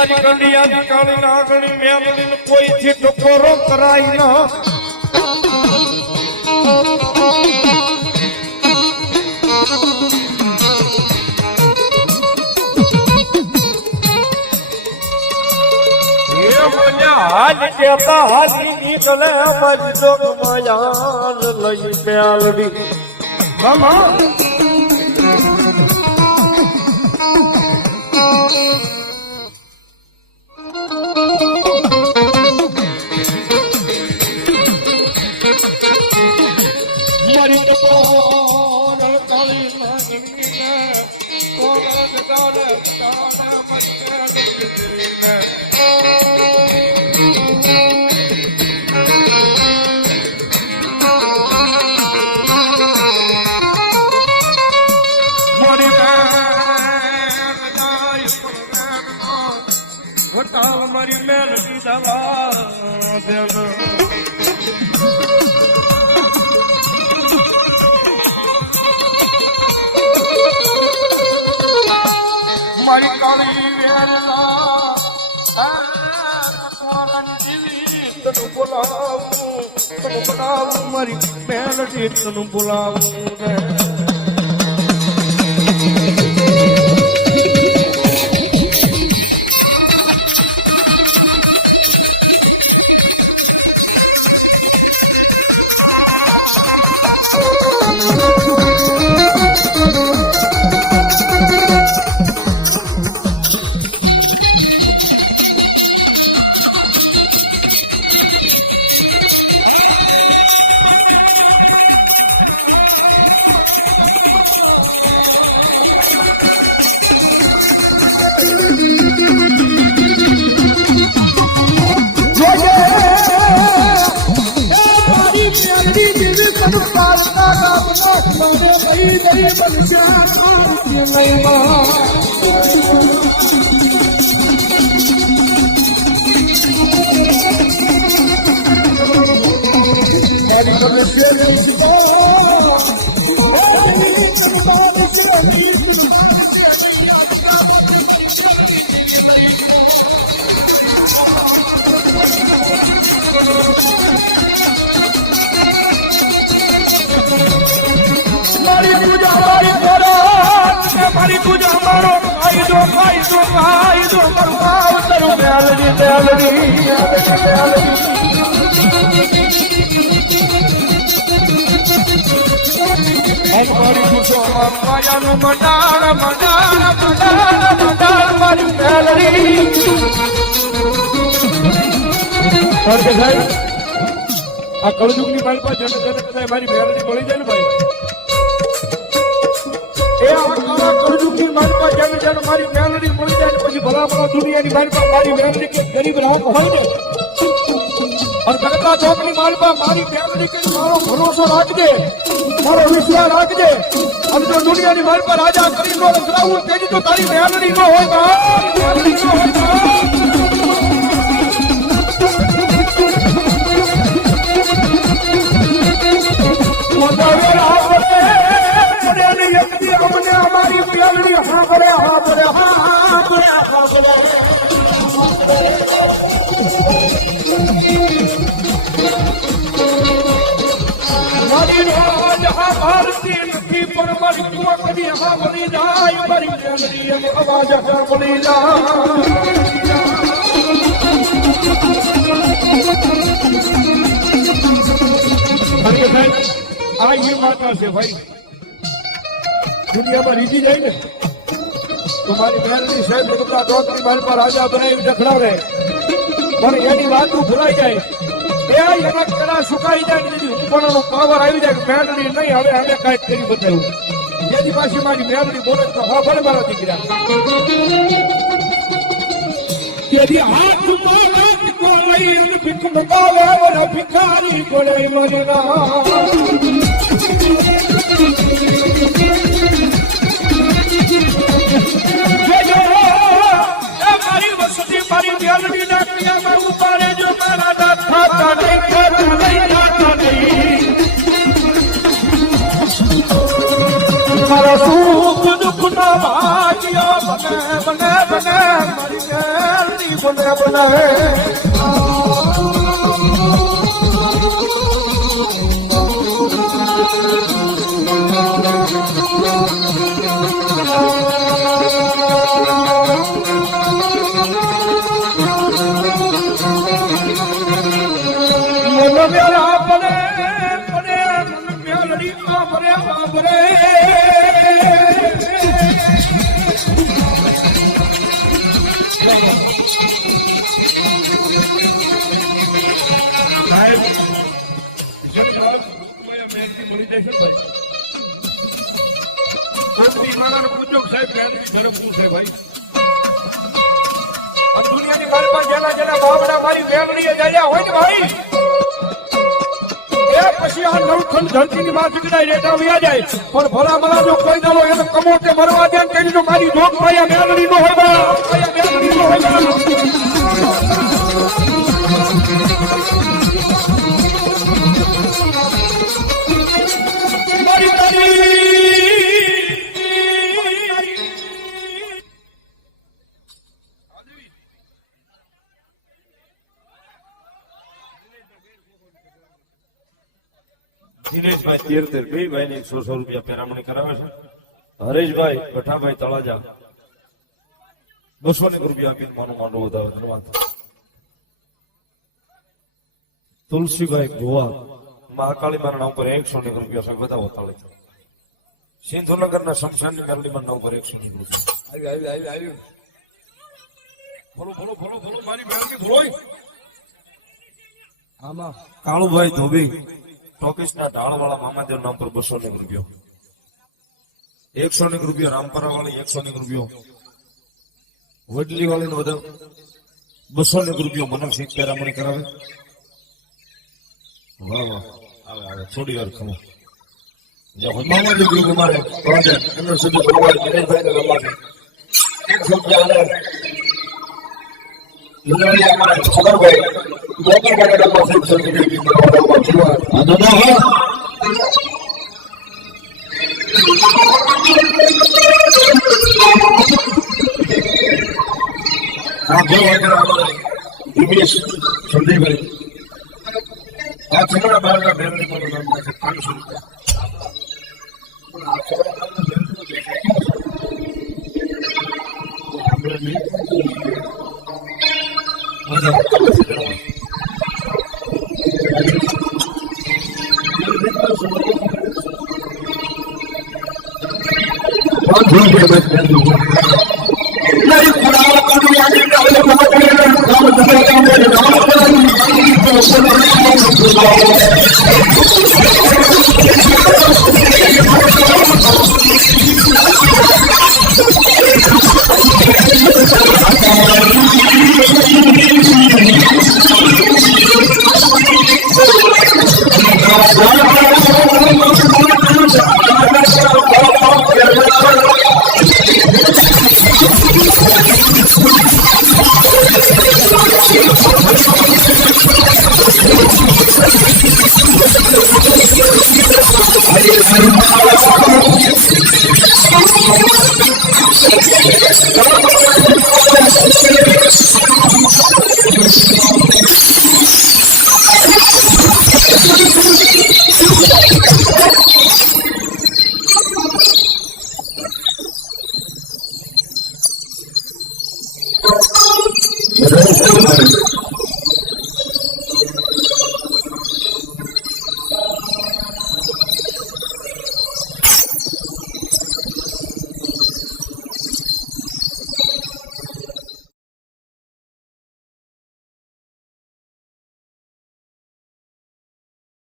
મારી કંડિયા કાળી નાગણી મેલડી કોઈથી ટકોરો કરાય ના હાલ દેતા હાલી નીકળે મારી જોગ માયાર લઈ મેલડી મામા મારી મેલડી દવા મારી કાળી તને બોલાવું મારી મેલડી તને બોલાવું મારી પૂજા મારો ખાઈજો મારું ભાવ તરું મેલડી મારી પૂછો માયાનું મંડાણ મારી મેલડી આ કળજુગની મારી પાસે જને મારી મેલડી મળી જાય ને ભાઈ કળજુગની મારી પાસે જાને મારી મેલડી મળી જાય પછી ભલા દુનિયાની મારી પાસે મારી મેલડી કે ગરીબ રાહત હોય ને અને કનકા ચોકની મારી પાસે મારી મેલડી કે મારો ભરોસો રાખજે મારો વિશ્વાસ રાખજે અને જો દુનિયાની મારી પાસે રાજા કરી નો રખડાવું તેની તો તારી મેલડી ન હોય અમારી મેલડી હા બોલે મારી રાજ હા ભારતી નથી પણ મારી કુવા કદી હા બોલી જાય મારી મેલડી અવાજ હા બોલી જાય આ એ માતા છે ભાઈ દુનિયામાં રીતી જાય ને તો મારી મેલડી સાહેબ બધા ડોક્ટરી મારી પર રાજા બનાવી ડખડાવે પણ એની વાતું ભૂલાઈ જાય એના કડા સુકાઈ જાય ને ઉપરનો પાવર આવી જાય મેલડી નહીં હવે અમે કાંઈક કરી બતાવ્યું જેની પાછી મારી મેલડી બોલે તો હા ભલે મારા દીકરા તેથી હાથ કોઈ ભીખ મગાવે ભિખારી બોલે મજના મારી વસતી મારી મેલડી ના ક્રિયામાં ઉપાડે જો મારા દાંત ખાતા નહીં મારા સુખ દુઃખ ભાગ્યો બને બને બને મારી મેલડી બને બને મેરા બને બને મેલડી બાબરે બાબરે મારી મેલડીએ જાય હોય ને ભાઈ પછી આ નવખંડ ધરતીની માં જગડાઈ રેટા વ્યા જાય પણ ભલા મલા જો કોઈ દાડો એને કમોતે મરવા દે તેની તો મારી જોગ પાયા મેલડી નો હોય પાયા મેલડી નો હોય મારી તારી દિનેશભાઈ 13 બે ભાઈ ને 100 રૂપિયા પેરામણી કરાવે છે. હરેશભાઈ કઠાભાઈ તળાજા 200 રૂપિયા આપીને માનું વધારે ધન્યવાદ. તુલસીભાઈ ગોવા મહાકાળી માના નામ પર 100 રૂપિયા છે બધા વતાળે. સિંધુનગર ના શમશાનની મેલડી માના નામ પર 100 રૂપિયા આવી. બોલો બોલો બોલો બોલો મારી મેલડી બોલો. આમાં કાળુભાઈ ધોબી ટોકીસના ઢાળવાળા મામાદેવ નામ પર 200 રૂપિયા. 100 રૂપિયા રામપરા વાળી 100 રૂપિયા. વડલી વાળી બધા 200 રૂપિયા મનોસિંહ પેરામણી કરાવે. વાહ વાહ આવે આવે થોડી વાર ખમો મામાદેવ ગ્રુપ અમારે એમનો સુધી ભગવાન દિનેશભાઈ ને લંબાશે 100 રૂપિયા અમારે ખબરભાઈ મોટી માટે દિનેશ સંજયભાઈ આ છોકરા બહારના બેનની પર 500 Thank you.